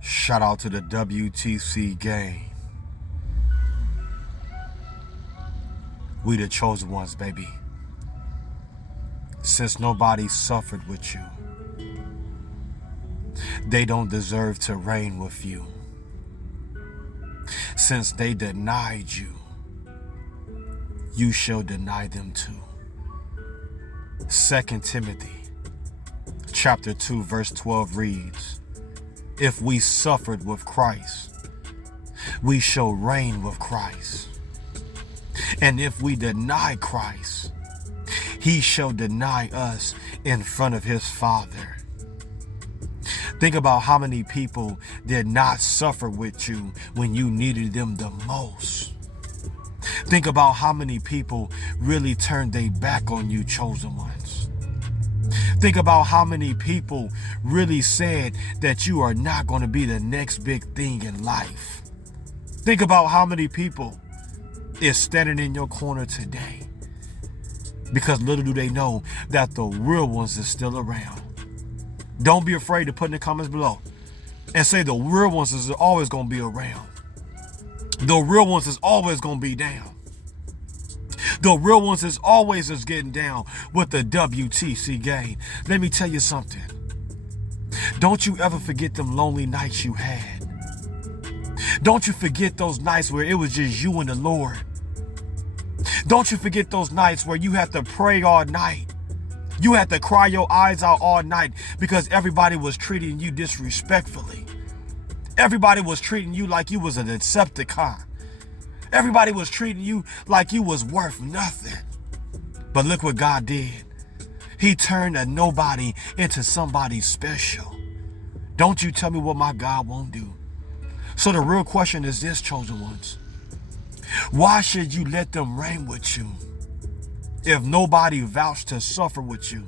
Shout out to the W.T.C Gang. We the chosen ones, baby. Since nobody suffered with you, they don't deserve to reign with you. Since they denied you, you shall deny them too. 2 Timothy chapter 2 verse 12 reads, if we suffered with Christ, we shall reign with Christ. And if we deny Christ, he shall deny us in front of his Father. Think about how many people did not suffer with you when you needed them the most. Think about how many people really turned their back on you, chosen ones. Think about how many people really said that you are not going to be the next big thing in life. Think about how many people is standing in your corner today, because little do they know that the real ones is still around. Don't be afraid to put in the comments below and say the real ones is always going to be around. The real ones is always going to be down. The real ones is always just getting down with the W.T.C Gang. Let me tell you something. Don't you ever forget them lonely nights you had. Don't you forget those nights where it was just you and the Lord. Don't you forget those nights where you had to pray all night. You had to cry your eyes out all night because everybody was treating you disrespectfully. Everybody was treating you like you was a Decepticon. Everybody was treating you like you was worth nothing. But look what God did. He turned a nobody into somebody special. Don't you tell me what my God won't do. So the real question is this, chosen ones. Why should you let them reign with you if nobody vouched to suffer with you?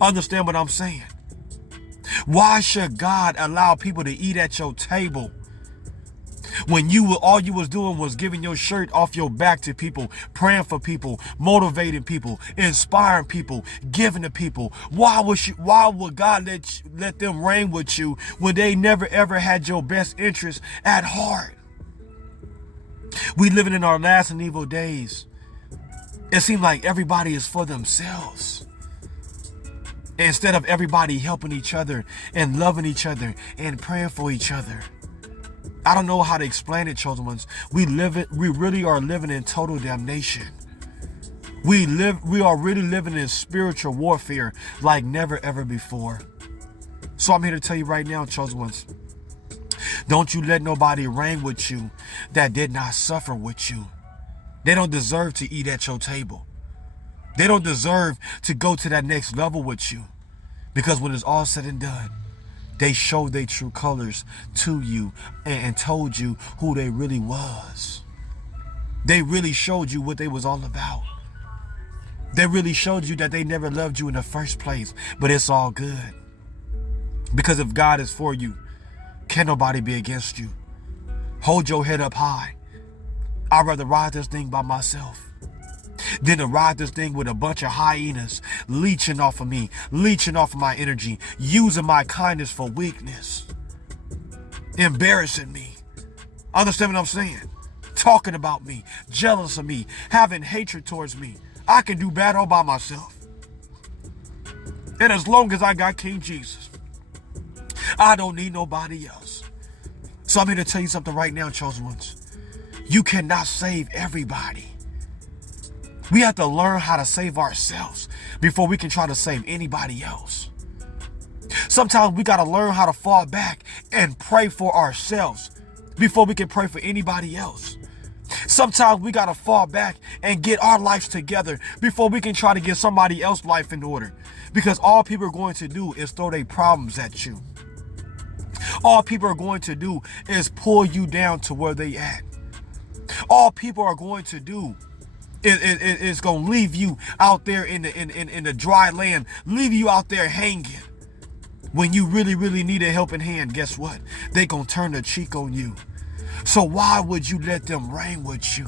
Understand what I'm saying? Why should God allow people to eat at your table when all you was doing was giving your shirt off your back to people, praying for people, motivating people, inspiring people, giving to people? Why would God let them reign with you when they never ever had your best interest at heart? We living in our last and evil days. It seems like everybody is for themselves, instead of everybody helping each other and loving each other and praying for each other. I don't know how to explain it, chosen ones. We really are living in total damnation. We are really living in spiritual warfare like never ever before. So I'm here to tell you right now, chosen ones, don't you let nobody reign with you that did not suffer with you. They don't deserve to eat at your table. They don't deserve to go to that next level with you, because when it's all said and done, they showed their true colors to you and told you who they really was. They really showed you what they was all about. They really showed you that they never loved you in the first place, but it's all good. Because if God is for you, can nobody be against you? Hold your head up high. I'd rather ride this thing by myself than to ride this thing with a bunch of hyenas leeching off of me, leeching off of my energy, using my kindness for weakness, embarrassing me. Understand what I'm saying? Talking about me, jealous of me, having hatred towards me. I can do bad all by myself. And as long as I got King Jesus, I don't need nobody else. So I'm here to tell you something right now, chosen ones. You cannot save everybody. We have to learn how to save ourselves before we can try to save anybody else. Sometimes we got to learn how to fall back and pray for ourselves before we can pray for anybody else. Sometimes we got to fall back and get our lives together before we can try to get somebody else's life in order. Because all people are going to do is throw their problems at you. All people are going to do is pull you down to where they at. All people are going to do is going to leave you out there in the dry land, leave you out there hanging. When you really, really need a helping hand, guess what? They going to turn the cheek on you. So why would you let them reign with you?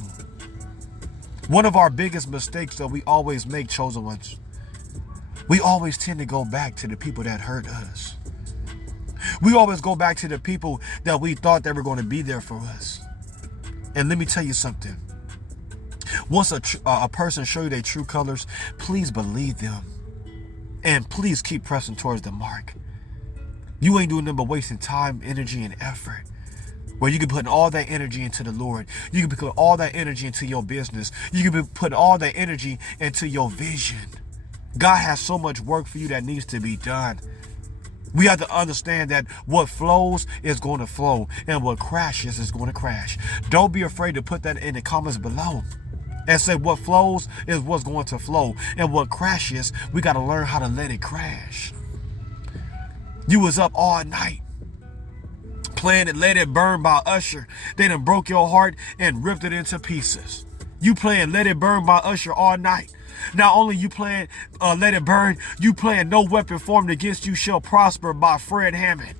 One of our biggest mistakes that we always make, chosen ones, we always tend to go back to the people that hurt us. We always go back to the people that we thought they were going to be there for us. And let me tell you something. Once a person show you their true colors, please believe them. And please keep pressing towards the mark. You ain't doing nothing but wasting time, energy, and effort. Where you can put all that energy into the Lord. You can put all that energy into your business. You can put all that energy into your vision. God has so much work for you that needs to be done. We have to understand that what flows is going to flow, and what crashes is going to crash. Don't be afraid to put that in the comments below and say what flows is what's going to flow, and what crashes, we got to learn how to let it crash. You was up all night playing it Let It Burn by Usher. They done broke your heart and ripped it into pieces. You playing Let It Burn by Usher all night. Not only you playing Let It Burn, you playing No Weapon Formed Against You Shall Prosper by Fred Hammond.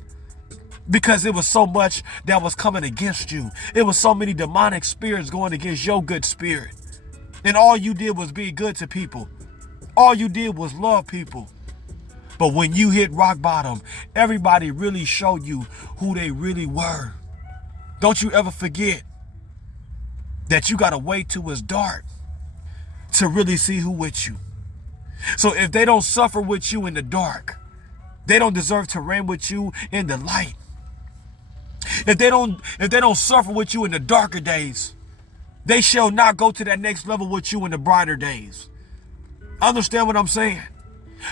Because it was so much that was coming against you. It was so many demonic spirits going against your good spirit. And all you did was be good to people. All you did was love people. But when you hit rock bottom, everybody really showed you who they really were. Don't you ever forget that you got to wait till it's dark to really see who with you. So if they don't suffer with you in the dark, they don't deserve to reign with you in the light. If they don't suffer with you in the darker days, they shall not go to that next level with you in the brighter days. Understand what I'm saying?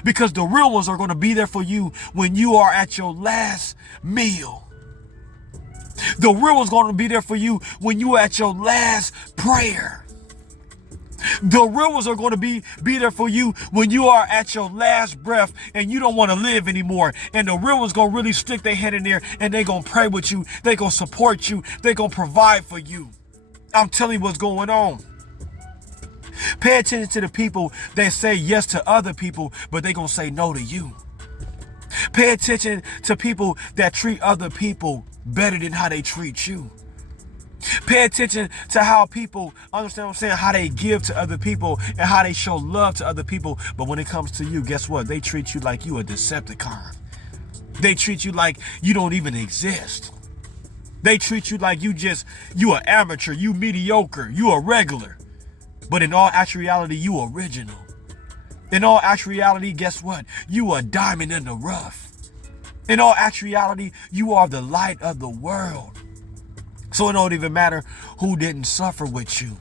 Because the real ones are going to be there for you when you are at your last meal. The real ones are going to be there for you when you are at your last prayer. The real ones are going to be there for you when you are at your last breath and you don't want to live anymore. And the real ones going to really stick their head in there and they're going to pray with you. They're going to support you. They're going to provide for you. I'm telling you what's going on. Pay attention to the people that say yes to other people, but they're going to say no to you. Pay attention to people that treat other people better than how they treat you. Pay attention to how people, understand what I'm saying, how they give to other people and how they show love to other people. But when it comes to you, guess what? They treat you like you a Decepticon. They treat you like you don't even exist. They treat you like you an amateur, you mediocre, you a regular. But in all actual reality, you original. In all actual reality, guess what? You a diamond in the rough. In all actual reality, you are the light of the world. So it don't even matter who didn't suffer with you.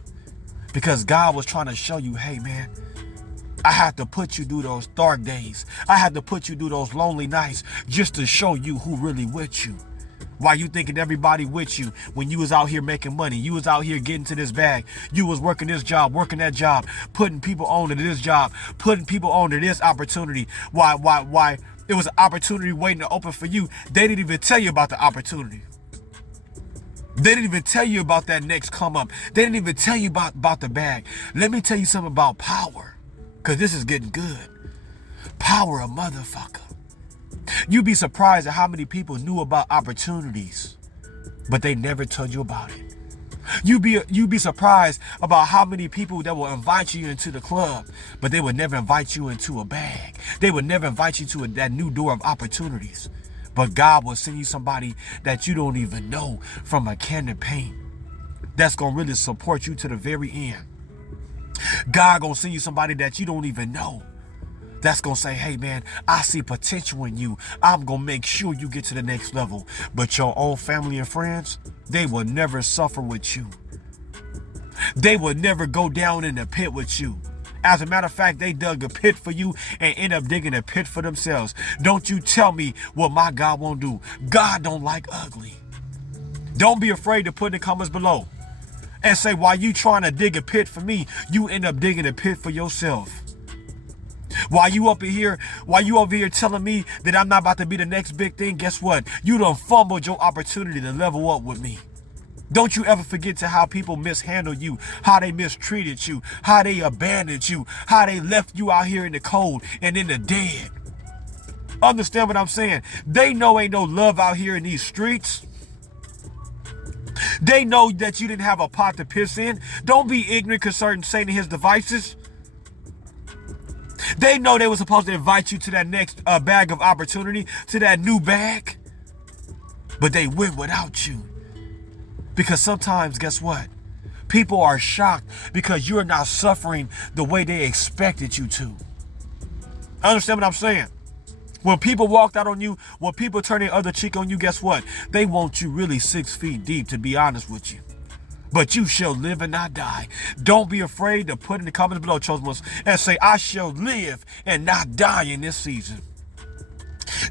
Because God was trying to show you, hey man, I had to put you through those dark days. I had to put you through those lonely nights just to show you who really with you. Why you thinking everybody with you when you was out here making money? You was out here getting to this bag. You was working this job, working that job, putting people on to this job, putting people on to this opportunity. Why it was an opportunity waiting to open for you. They didn't even tell you about the opportunity. They didn't even tell you about that next come up. They didn't even tell you about the bag. Let me tell you something about power, because this is getting good. Power, a motherfucker. You'd be surprised at how many people knew about opportunities, but they never told you about it. You'd be surprised about how many people that will invite you into the club, but they would never invite you into a bag. They would never invite you to that new door of opportunities. But God will send you somebody that you don't even know from a can of paint that's going to really support you to the very end. God going to send you somebody that you don't even know that's going to say, hey man, I see potential in you. I'm going to make sure you get to the next level. But your own family and friends, they will never suffer with you. They will never go down in the pit with you. As a matter of fact, they dug a pit for you and end up digging a pit for themselves. Don't you tell me what my God won't do. God don't like ugly. Don't be afraid to put in the comments below and say, while you trying to dig a pit for me, you end up digging a pit for yourself. While you over here telling me that I'm not about to be the next big thing, guess what? You done fumbled your opportunity to level up with me. Don't you ever forget to how people mishandled you, how they mistreated you, how they abandoned you, how they left you out here in the cold and in the dead. Understand what I'm saying? They know ain't no love out here in these streets. They know that you didn't have a pot to piss in. Don't be ignorant concerning Satan and his devices. They know they were supposed to invite you to that next bag of opportunity, to that new bag. but they win without you. Because sometimes, guess what? People are shocked because you're not suffering the way they expected you to. Understand what I'm saying? When people walked out on you, when people turn their other cheek on you, guess what? They want you really 6 feet deep, to be honest with you. But you shall live and not die. Don't be afraid to put in the comments below, chosen ones, and say, I shall live and not die in this season.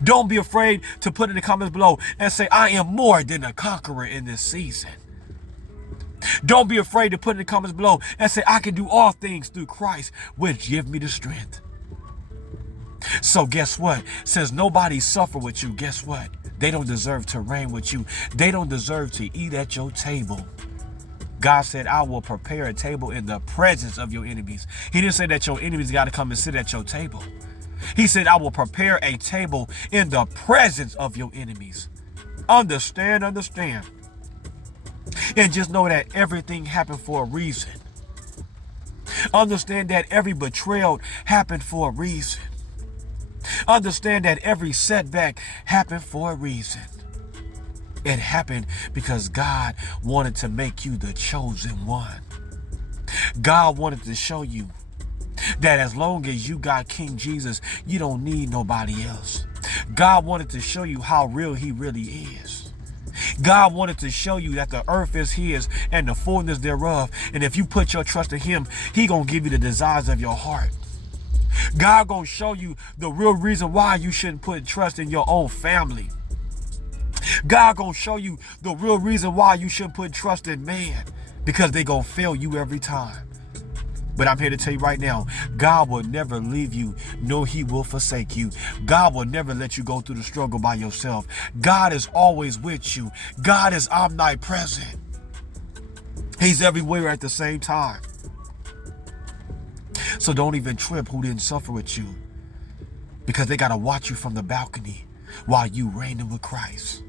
Don't be afraid to put in the comments below and say, I am more than a conqueror in this season. Don't be afraid to put in the comments below and say, I can do all things through Christ, which give me the strength. So guess what? Since nobody suffered with you, guess what? They don't deserve to reign with you. They don't deserve to eat at your table. God said, I will prepare a table in the presence of your enemies. He didn't say that your enemies got to come and sit at your table. He said, I will prepare a table in the presence of your enemies. Understand. And just know that everything happened for a reason. Understand that every betrayal happened for a reason. Understand that every setback happened for a reason. It happened because God wanted to make you the chosen one. God wanted to show you that as long as you got King Jesus, you don't need nobody else. God wanted to show you how real he really is. God wanted to show you that the earth is his and the fullness thereof. And if you put your trust in him, he gonna give you the desires of your heart. God gonna show you the real reason why you shouldn't put trust in your own family. God gonna show you the real reason why you shouldn't put trust in man, because they gonna fail you every time. But I'm here to tell you right now, God will never leave you, nor he will forsake you. God will never let you go through the struggle by yourself. God is always with you. God is omnipresent. He's everywhere at the same time. So don't even trip who didn't suffer with you, because they got to watch you from the balcony while you reigning with Christ.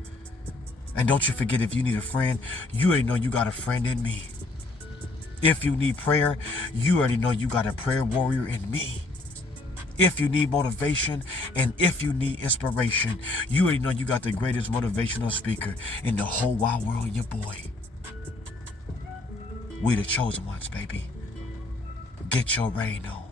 And don't you forget, if you need a friend, you already know you got a friend in me. If you need prayer, you already know you got a prayer warrior in me. If you need motivation and if you need inspiration, you already know you got the greatest motivational speaker in the whole wide world, your boy. We the chosen ones, baby. Get your reign on.